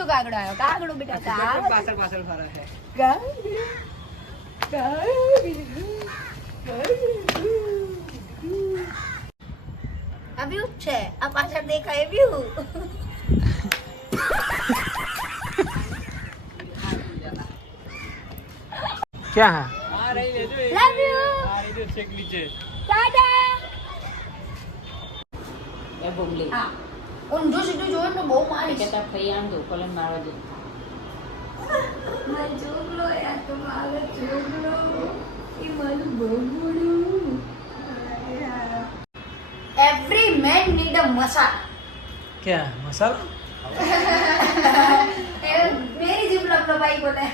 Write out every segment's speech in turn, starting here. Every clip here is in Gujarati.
જો કાગડો આવ્યો, કાગડો બેટા કાગડો પાછળ પાછળ ફરે છે. આવ્યું છે આ પાછળ દેખાય આવ્યું. क्या है આ રહી લેજો એ. લવ યુ આ રહી જો છેક નીચે. ટાટા. એ બોમલી હા ઊંધું સીધું જોયું તો બહુ મારીશ. કેતા ફઈ આમ દો કોલન મારવા દે મારો છોકરો યાર તો મારો છોકરો એ મારું બહુડું. એવરી મેન નીડ અ મસાલા. क्या मसाला मेरी जिप लपलपाई बोले.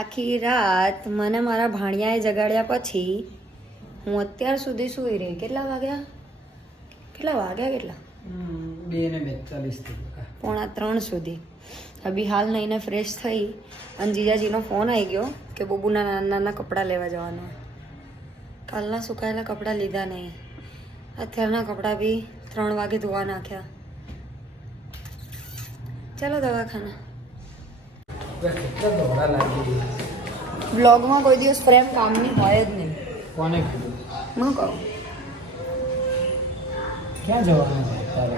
આખી રાત મને મારા ભાણિયાએ જગાડ્યા પછી હું અત્યાર સુધી સૂઈ રહી. કેટલા વાગ્યા 2:42 પોણા 3 સુધી. અભી હાલ નહીને ફ્રેશ થઈ અને જીજાજીનો ફોન આવી ગયો કે બબુના નાના નાના કપડાં લેવા જવાના. કાલના સુકાયેલા કપડાં લીધા નહીં. અત્યારના કપડાં બી 3 વાગે ધોવા નાખ્યા. ચાલો દવાખાના. કેટલા દોડા લાગી. બ્લોગમાં કોઈ દિવસ પ્રેમ કામની હોય જ નહીં. કોને કીધું હું કહું ક્યાં જવાનું છે તારે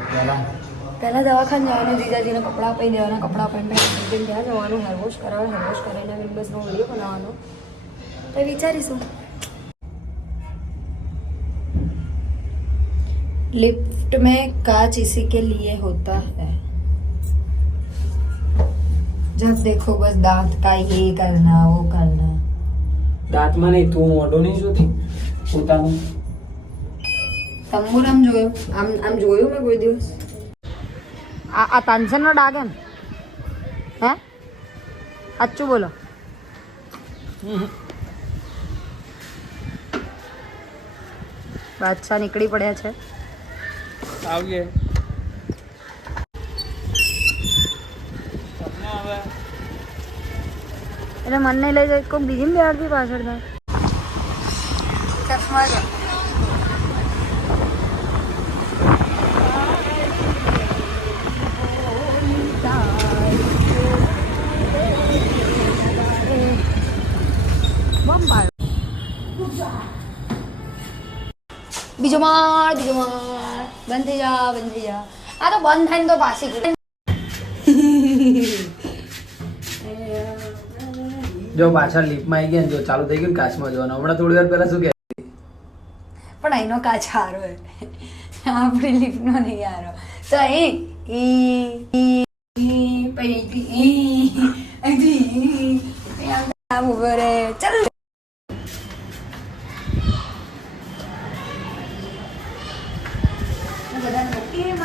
પહેલાં દવાખાને જવાનું, જીજાજીને કપડાં આપી દેવાના, કપડાં આપીને ત્યાં જવાનું, હેરવોશ કરાવવાનું, હેરવોશ કરીને વિન્ડોઝનો વિડીયો બનાવવાનો. તો વિચારીશું. लिफ्ट में कांच इसी के लिए होता है. जब देखो बस दांत का ये करना वो करना. દાંતમાં નહીં તું મોઢું નહીં જોતી પોતાનું. તંબુરામ જોયું આમ જોયું મેં કોઈ દિવસ. આ તાનસેનનો ડાગ એમ હે સાચું બોલો. બાદશાહ નીકળી પડ્યા છે. આવજે. તમને હવે એટલે મન નહીં લઈ જાય કોઈ બીજી બેહાડતી પાછળ થાય. ચશ્મા છે. બીજો માળ બંધ થઈ જા આ તો બંધ થાય ને તો પાછી જો પાછળ લિફ્ટમાં આવી ગયા ને જો ચાલુ થઈ ગયું ને કાચમાં જવાનું. હમણાં થોડી વાર પહેલા શું કે પણ અહીંનો કાચ હારો હે આપણી લિફ્ટનો નહીં હારો. તો અહીં ઉભો રે ચાલ.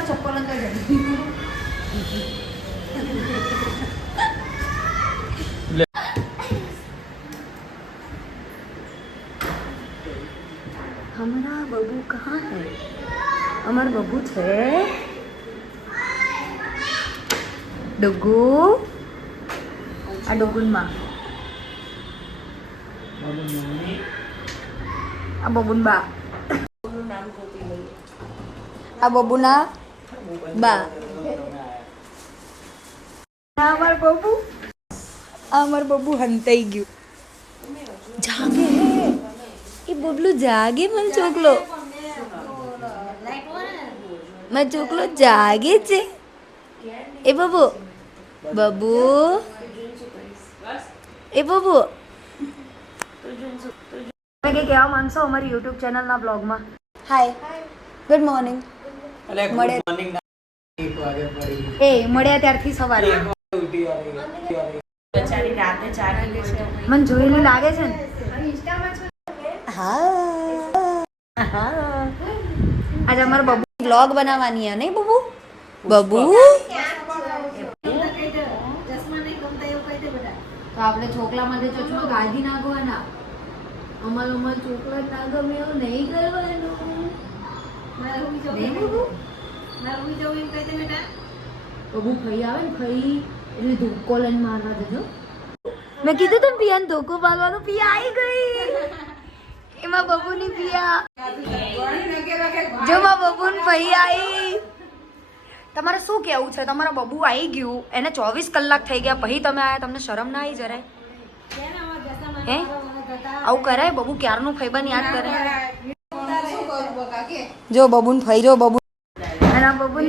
ચપ્પલ અંદર हमारा बबू कहाँ है? हमारा बबू છે ડુગુ. આ ડુગુનમાં આ બબુન બા આ બબુના બા. અમાર બબુ હંતાઈ ગયું. જાગે એ બબલું જાગે. મને ચોકલો જાગે છે. એ બબુ બબુ એ બબુ તમે કંઈ કહેવા માંગશો અમારી યુટ્યુબ ચેનલના બ્લોગમાં? Hi good morning. મળ્યા ત્યારથી સવારે બચારી રાતે જાગી છે. મને જોઈને લાગે છે ને. હા આજે અમારે બબુ બ્લોગ બનાવવાની છે નહીં બબુ? બબુ તો આપણે છોકલા માટે ચશ્મા કાઢી નાખવાના. અમારે છોકલા ના ગમે એવું નહીં કરવાનું. બબુ ખાઈ આવે ને ખાઈ એટલે ધોકો લઈને મારવા દેજો. મેં કીધું તું પિયાને ધોકો મારવાનું. પિયા આવી ગઈ. એમાં બબુની પિયા જો માં બબુન ભાઈ આવી. તમારે શું કેવું છે? તમારા બબુ આવી ગયું, એને 24 કલાક થઈ ગયા, પછી તમે આયા, તમને શરમ ના આવી જરાય? હે આવું કરાય? બબુ ક્યારનું ફઈબાને યાદ કરે. જો બબુન ફઈ, જો બબુ અને બબુન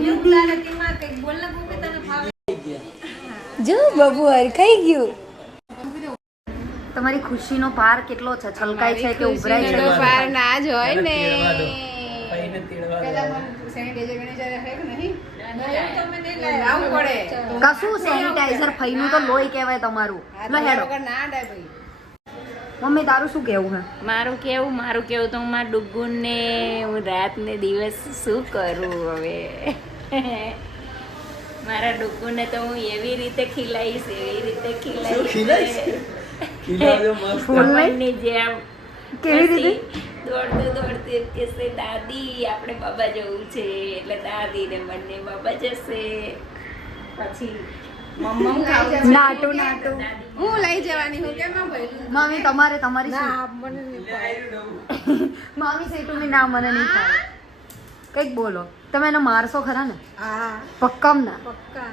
જો બબુ હરખાઈ ગયું. તમારી ખુશીનો પાર કેટલો છે? છલકાય છે કે ઉભરાય છે? પાર ના જ હોય ને. કશું સેનિટાઈઝર ફઈનું તો લોહી કહેવાય તમારું. લો હેડો. મમ્મી તારું શું કેવું છે? મારું કેવું તો હું મારા ડુગ્ગુને હું રાત ને દિવસ શું કરું હવે. મારા ડુગ્ગુને તો હું એવી રીતે ખીલાઈશ ફૂલની જેમ. કેવી રીતે? દોડતું એમ કહેશે, દાદી આપણે બાબા જવું છે, એટલે દાદી ને બંને બાબા જશે. પછી નાટું નાટું હું લઈ જવાની હું કેમ મમ્મી તમારે તમારી મામી સેટુની ના મને નહીં થાય. કંઈક બોલો. તમે એને મારશો ખરા ને? હા પક્કમ ના? પક્કા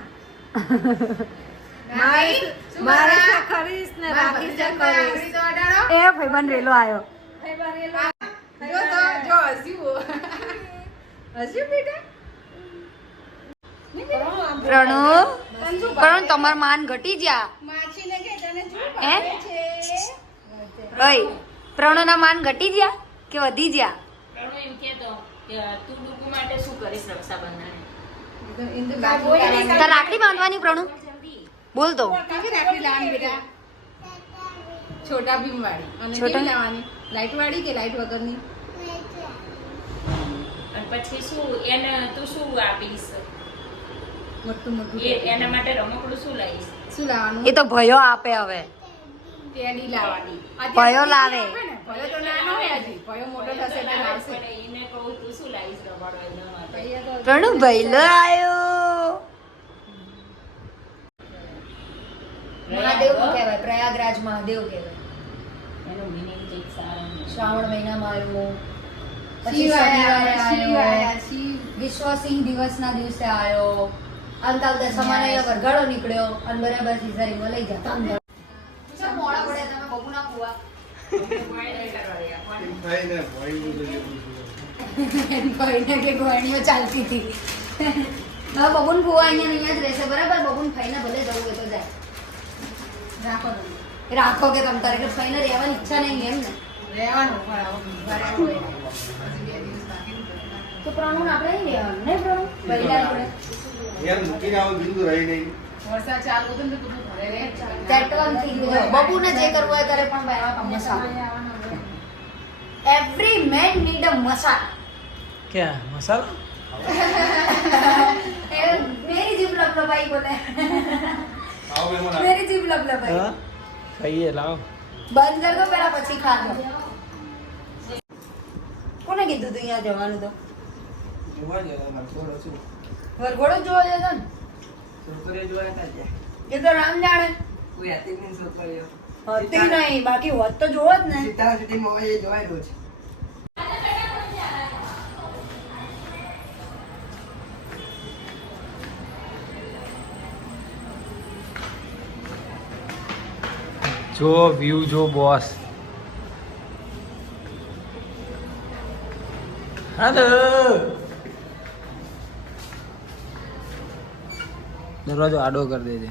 એ ભાઈબંધ રેલો આવ્યો. પ્રણુ તમાર માન ઘટી જ્યા. હે ઓય પ્રણુના માન ઘટી જ્યા કે વધી જ્યા? પ્રણુ એમ કહેતો કે તું ડુગ્ગુ માટે શું કરીશ રક્ષાબંધને? તાર રાખડી બાંધવાની પ્રણુ? બોલ તો. છોટા ભીમ વાળી અને છોટા? કેવી લાવવાની? લાઈટ વાળી કે લાઈટ વગરની? અને પછી શું એને તું શું આપીશ? મોટું મોટું એના માટે રમકડું શું લાવીશ? શું લાવવાનું? એ તો ભયો આપે હવે. ટેડી લાવવાની. ભયો લાવે. ભયો તો નાનો હોય હજી. ભયો મોટો થશે એટલે લાવશે. એને કહું તું શું લાવીશ રમકડું એના માટે? પ્રણુ ભૈલો આયો. મહાદેવ નું કહેવાય, પ્રયાગરાજ મહાદેવ કહેવાય. એનું meaning જે સારું છે. શ્રાવણ મહિનામાં આવ્યો, પછી શિવ શનિવારે આયા, શિવ આવ્યો, આયા, શિવ. વિશ્વ સિંહ દિવસના દિવસે આવ્યો, અંકાલ દશામાં અહીંયા વરઘાડો નીકળ્યો અને બરાબર સિઝરિંગમાં લઈ જતા. મોડા પડ્યા તમે બબુના કુવા. ભાઈને કે ગોળણીઓ ચાલતી હતી. હવે બબુન કુવા અહીંયા જ રહેશે, બરાબર? બબુન ફઈને ભલે જવું હોય તો જાય. રાખો તમે. રાખો કે તમ તારે કે ફઈને રહેવાની ઈચ્છા નહીં એમ ને? રહેવાનું પણ આવું ઘરે હોય. હજી 2 દિવસ બાકી ને તો. તો પ્રણુ આપણે નહીં રહેવાનું નહીં પ્રણુ? બૈલા જોડે વરસાદ ચાલુ હતો ને તો બધું ઘરે રહે. ચેટવાન થઈ ગયું છે. બબુને જે કરવું હોય કરે, પણ ભાઈ આવા મસાલા. એવરી મેન નીડ અ મસાલા. क्या मसाला? मेरी जीभ लपलपाई बोले. मेरी जीभ लपलपाई. हाँ खाइए लाओ. બંધ કર દો પેલા, પછી ખાજો. કોને કીધું તું અહીંયા જવાનું? તો વરઘોડો જોવા જતો ને? એ તો રામ જાણે. હતી નહીં, બાકી હોત તો જોવો જ ને. जो व्यू जो बॉस. हेलो. दरवाजा आडो कर दे दे.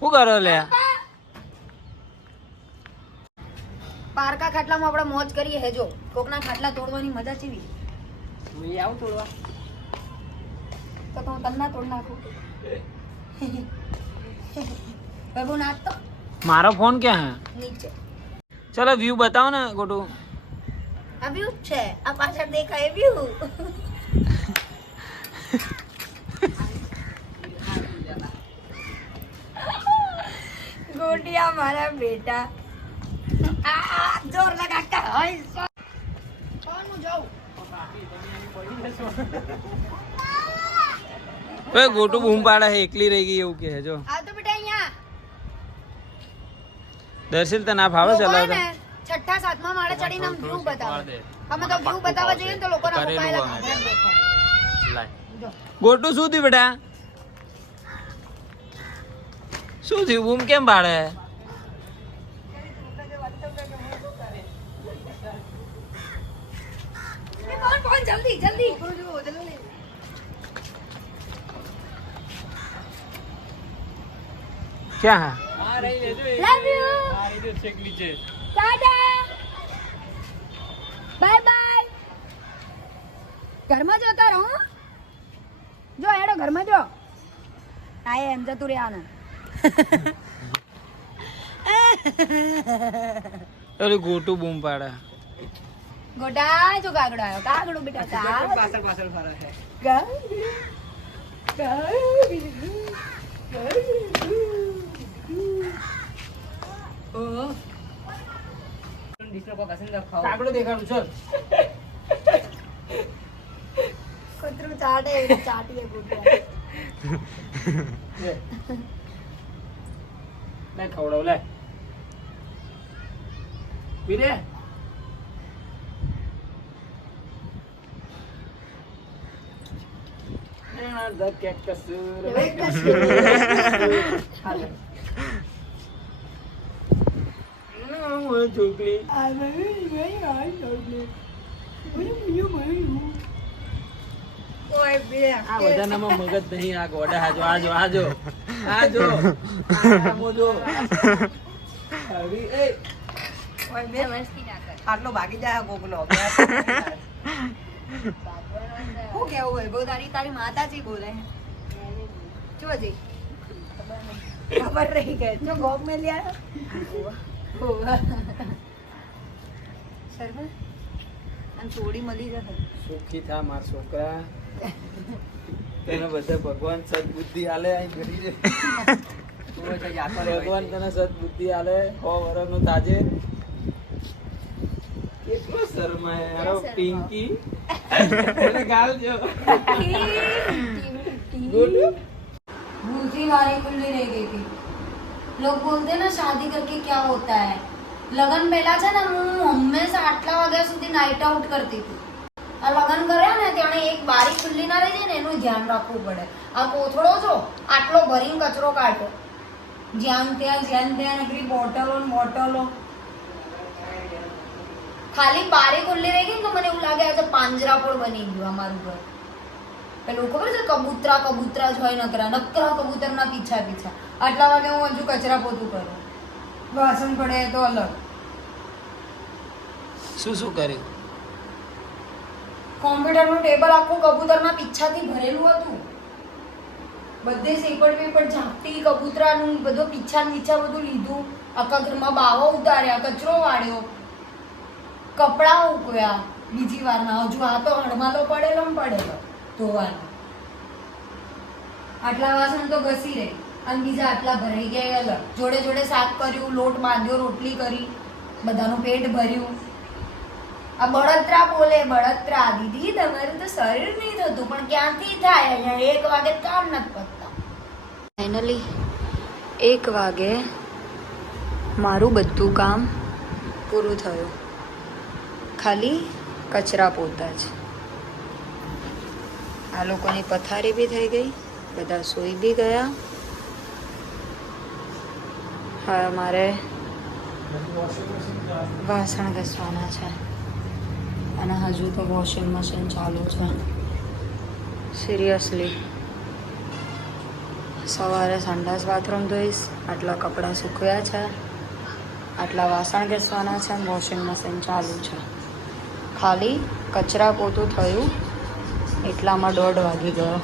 શું કરો લે? પારકા ખાટલામાં આપણે મોજ કરીએ હે. જો કોકના ખાટલા તોડવાની મજા ચીવી. આવું તોડવા તો હું તમને તોડ નાખું. બાબુ નાચ તો મારો फोन क्या है? નીચે. चलो व्यू बताओ ना गोटू. આ વ્યૂ છે, આ પાછળ દેખાય વ્યૂ. ગોટિયા મારા બેટા. જોર લગા કર. હું જાઉં. ઓય ગોટુ બૂમ પાડે છે એકલી રહી ગઈ એવું કહે જો આ તો બેટા અહીંયા દર્શિલ તને ના ફાવે લોકો ચલાવતા ને છઠ્ઠા સાતમા માળે ચડીને આમ વ્યૂ બતાવે. અમે તો વ્યૂ બતાવવા જઈએ ને તો લોકોના મોબાઈલ જ દેખાય. જો. ગોટુ શું થયું બેટા શું થયું બૂમ કેમ પાડે એ ફોન જલ્દી જલ્દી. જલ્દી. ક્યાં love you. Tata. Bye bye. ઘરમાં જતા રહો. જો હેડો ઘરમાં જો. આ એમ જતું રે આને. અરે ગોટુ બૂમ પાડે ગોટા જો કાગડો આવ્યો. કાગડો બેટા કાગડો. પાછળ પાછળ ફરે છે કાગડો દેખાડું ચલ કૂતરું ચાટે એટલે ચાટીએ કૂતરા. લે ખવડાવ લે પીરે છોકરી આ આ બધાનામાં મગજ નહીં આ ગોડા આજો આજો આજો મોજો એ આટલો ભાગી જાય ગોગલો. શું કેવું હોય બહુ તારી માતાજી બોલે જોજી ખબર રહી ગઈ જો ગોપ મેં લ્યા શર્મા અને ચોડી મળી જશે. સુખી થા માર છોકરા તને બધા ભગવાન સદબુદ્ધિ આલે અહીં ઘડી છે ભગવાન તને સદબુદ્ધિ આલે 100 વર્ષનો તાજે કેટલો શરમાય યાર પિંકી એને ગાલ જો भूल से गाड़ी खुली रह गई थी लोग बोलते ना शादी करके क्या होता है લગન પહેલા છે ને હું હંમેશા આટલા વાગ્યા સુધી નાઇટ આઉટ કરતી હતી આ લગન કર્યા ને ત્યારે એક બારી ખુલ્લી ના રહી જાય ને એનું ધ્યાન રાખવું પડે આ કોથળો જો આટલો ભરીને કચરો કાઢ્યો જ્યાં ત્યાં નકરી બોટલો ને બોટલો ખાલી બારી ખુલ્લી રહી ગઈ ને તો મને એવું લાગે આજે પાંજરાપોળ બની ગયું અમારું ઘર પેલું ખબર છે કબૂતરા જ હોય નકરા કબૂતરના પીછા આટલા વાગે હું હજુ કચરા પોતું કરું વાસણ પડે તો અલગ શું કર્યું કોમ્પ્યુટરનું ટેબલ આખું કબૂતરના પીછાથી ભરેલું હતું બધે સેપડ ઝાપટી કબૂતરાનું બધું પીછા બધું લીધું આખા ઘરમાં બાવો ઉતાર્યા કચરો વાળ્યો કપડાં ઉકવ્યા બીજી વારના હજુ આ તો હળમાલો પડેલો ધોવાનો આટલા વાસણ તો ઘસી રહી અને બીજા આટલા ભરાઈ ગયા અલગ જોડે જોડે શાક કર્યું લોટ બાંધ્યો રોટલી કરી બધાનું પેટ ભર્યું આ બળતરા બોલે બળતરા દીદી તમારું તો શરીર નહીં થતું પણ ક્યાંથી થાય અહીંયા 1 વાગે કામ નથી પતતા ફાઇનલી 1 વાગે મારું બધું કામ પૂરું થયું ખાલી કચરા પોતા જ આ લોકોની પથારી બી થઈ ગઈ બધા સૂઈ બી ગયા હવે મારે વાસણ ઘસવાના છે અને હજુ તો વોશિંગ મશીન ચાલુ છે સિરિયસલી સવારે સંડાસ બાથરૂમ ધોઈશ આટલા કપડાં સૂકવ્યા છે આટલા વાસણ ઘસવાના છે વોશિંગ મશીન ચાલુ છે ખાલી કચરા પોતું થયું એટલામાં 1:30 વાગી ગયો